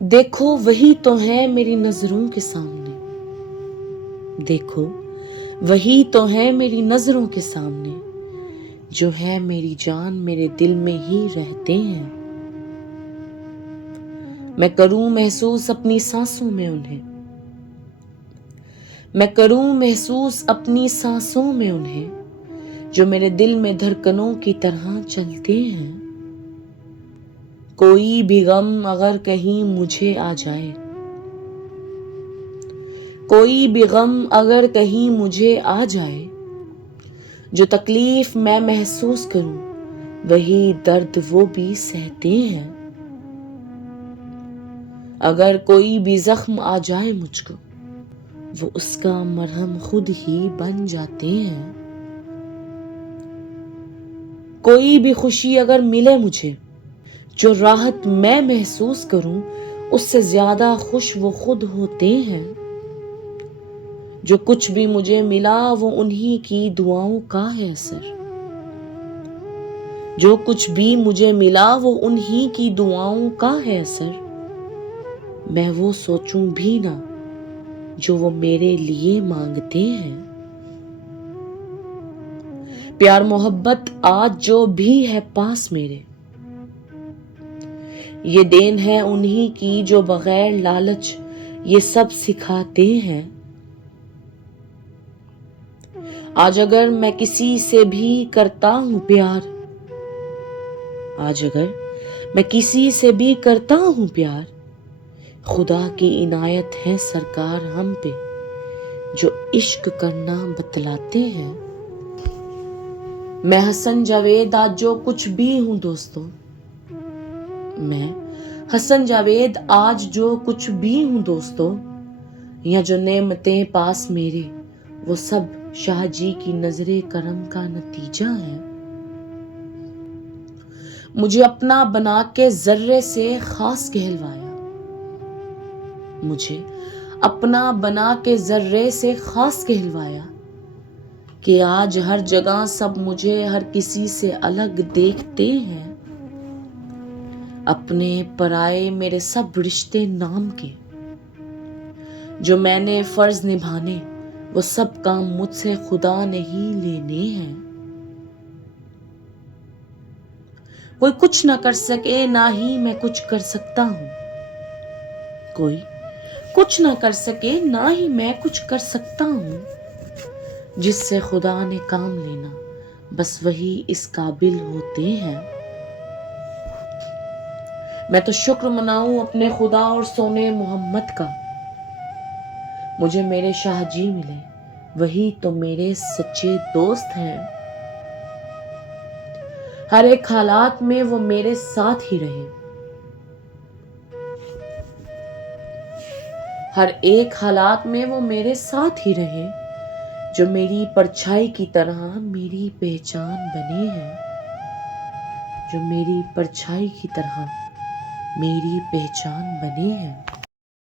دیکھو وہی تو ہے میری نظروں کے سامنے، دیکھو وہی تو ہے میری نظروں کے سامنے، جو ہے میری جان میرے دل میں ہی رہتے ہیں۔ میں کروں محسوس اپنی سانسوں میں انہیں، میں کروں محسوس اپنی سانسوں میں انہیں، جو میرے دل میں دھڑکنوں کی طرح چلتے ہیں۔ کوئی بھی غم اگر کہیں مجھے آ جائے، کوئی بھی غم اگر کہیں مجھے آ جائے، جو تکلیف میں محسوس کروں وہی درد وہ بھی سہتے ہیں۔ اگر کوئی بھی زخم آ جائے مجھ کو، وہ اس کا مرہم خود ہی بن جاتے ہیں۔ کوئی بھی خوشی اگر ملے مجھے، جو راحت میں محسوس کروں اس سے زیادہ خوش وہ خود ہوتے ہیں۔ جو کچھ بھی مجھے ملا وہ انہی کی دعاؤں کا ہے اثر، جو کچھ بھی مجھے ملا وہ انہی کی دعاؤں کا ہے اثر۔ میں وہ سوچوں بھی نہ جو وہ میرے لیے مانگتے ہیں۔ پیار محبت آج جو بھی ہے پاس میرے، یہ دین ہے انہی کی جو بغیر لالچ یہ سب سکھاتے ہیں۔ آج اگر میں کسی سے بھی کرتا ہوں پیار، آج اگر میں کسی سے بھی کرتا ہوں پیار، خدا کی عنایت ہے سرکار ہم پہ جو عشق کرنا بتلاتے ہیں۔ میں حسن جاوید آج جو کچھ بھی ہوں دوستو، میں حسن جاوید آج جو کچھ بھی ہوں دوستو، یا جو نعمتیں پاس میرے وہ سب شاہ جی کی نظر کرم کا نتیجہ ہے۔ مجھے اپنا بنا کے ذرے سے خاص کہلوایا، مجھے اپنا بنا کے ذرے سے خاص کہلوایا، کہ آج ہر جگہ سب مجھے ہر کسی سے الگ دیکھتے ہیں۔ اپنے پرائے میرے سب رشتے نام کے، جو میں نے فرض نبھانے وہ سب کام مجھ سے خدا نے ہی لینے ہیں۔ کوئی کچھ نہ کر سکے نہ ہی میں کچھ کر سکتا ہوں، کوئی کچھ نہ کر سکے نہ ہی میں کچھ کر سکتا ہوں، جس سے خدا نے کام لینا بس وہی اس قابل ہوتے ہیں۔ میں تو شکر مناؤں اپنے خدا اور سونے محمد کا، مجھے میرے شاہ جی ملے وہی تو میرے سچے دوست ہیں۔ ہر ایک حالات میں وہ میرے ساتھ ہی رہے، ہر ایک حالات میں وہ میرے ساتھ ہی رہے، جو میری پرچھائی کی طرح میری پہچان بنے ہیں، جو میری پرچھائی کی طرح میری پہچان بنے ہیں۔